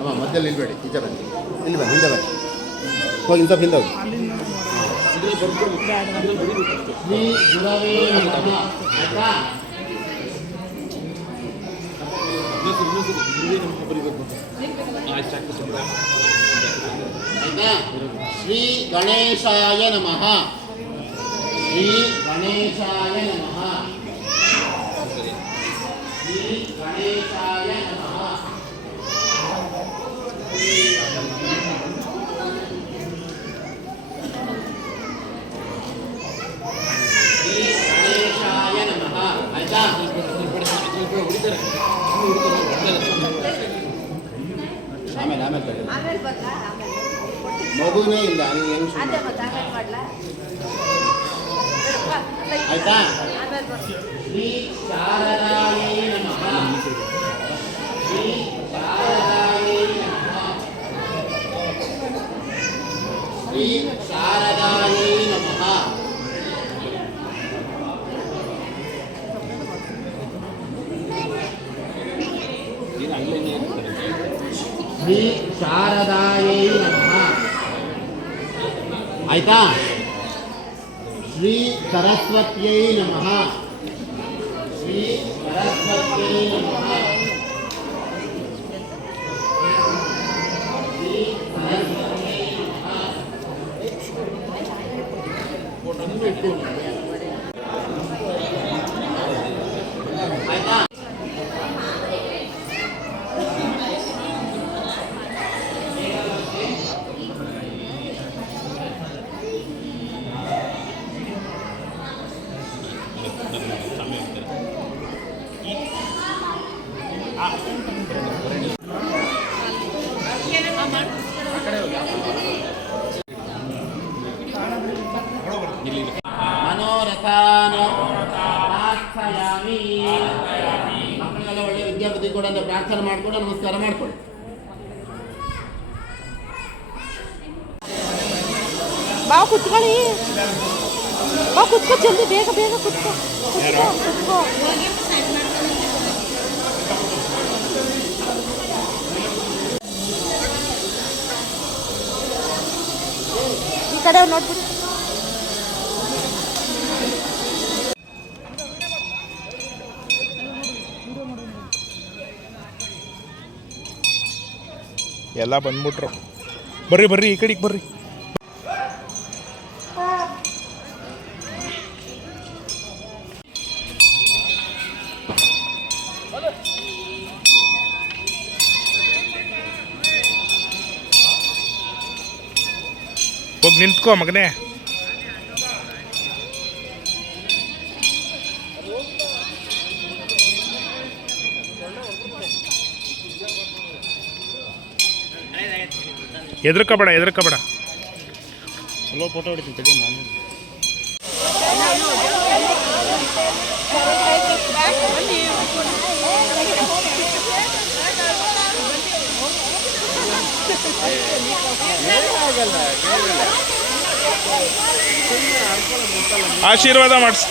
ಅಮ್ಮ ಮಧ್ಯದಲ್ಲಿ ನಿಲ್ಬೇಡಿ, ಈಚೆ ಬನ್ನಿ, ಇಲ್ಲಿ ಬನ್ನಿ, ಹಿಂದೆ ಬನ್ನಿ, ಹೋಗಿ ಸ್ವಲ್ಪ ಹಿಂದೆ ಹೋಗಿ. ಶ್ರೀ ಗುರವೇ ನಮಃ. ಆಯ್ತಾ? ಆಯ್ತಾ? ಶ್ರೀ ಗಣೇಶಾಯ ನಮಃ. ಶ್ರೀ ಗಣೇಶಾಯ ನಮಃ. ಶ್ರೀ ಗಣೇಶಾಯ ನಮಃ. ಮಗುನೇ ಇಲ್ಲ, ಆಯ್ತಾ? ಶ್ರೀ ಶಾರದಾಯೈ ನಮಃ. ಶ್ರೀ ಶಾರದಾಯೈ ನಮಃ. ಶ್ರೀ ಶಾರದಾಯೈ ನಮಃ. ಶ್ರೀ ಶಾರದಾಯೈ ನಮಃ. ಆಯ್ತಾ? ಶ್ರೀ ಸರಸ್ವತ್ಯೈ ನಮಃ. ಶ್ರೀ ಸರಸ್ವತ್ಯೈ ನಮಃ. ಶ್ರೀ ಸರಸ್ವತ್ಯೈ ನಮಃ. ಆಯ್ತಾ? ಮನೋರಥಾನೋ ಪ್ರಾರ್ಥಯಾಮಿ. ಮಕ್ಕಳೆಲ್ಲ ಒಳ್ಳೆ ವಿದ್ಯಾಬುದ್ಧಿ ಕೊಡ ಅಂತ ಪ್ರಾರ್ಥನೆ ಮಾಡ್ಕೊಂಡು ನಮಸ್ಕಾರ ಮಾಡ್ಕೊಳ್ಳಿ. ಬಾ ಕುತ್ಕೊಳ್ಳಿ, ಬಾ ಕುತ್ಕೋ, ಜಲ್ದಿ ಬೇಗ ಬೇಗ ಕುತ್ಕೋ ಕುತ್ಕೋ. ಈ ಕಡೆ ನೋಡ್ಬಿಡಿ. ಎಲ್ಲ ಬಂದ್ಬಿಟ್ರು. ಬರ್ರಿ ಬರ್ರಿ, ಈ ಕಡೆಗೆ ಬರ್ರಿ. ಹೋಗಿ ನಿಂತ್ಕೋ ಮಗನೇ. ಎದ್ರಕಬೇಡ ಎದ್ರಕಬೇಡ. ಚಲೋ ಫೋಟೋ ಹೊಡಿತೀನಿ ತಡಿ ನಾನು. ಆಶೀರ್ವಾದ ಮಾಡಿಸಿ.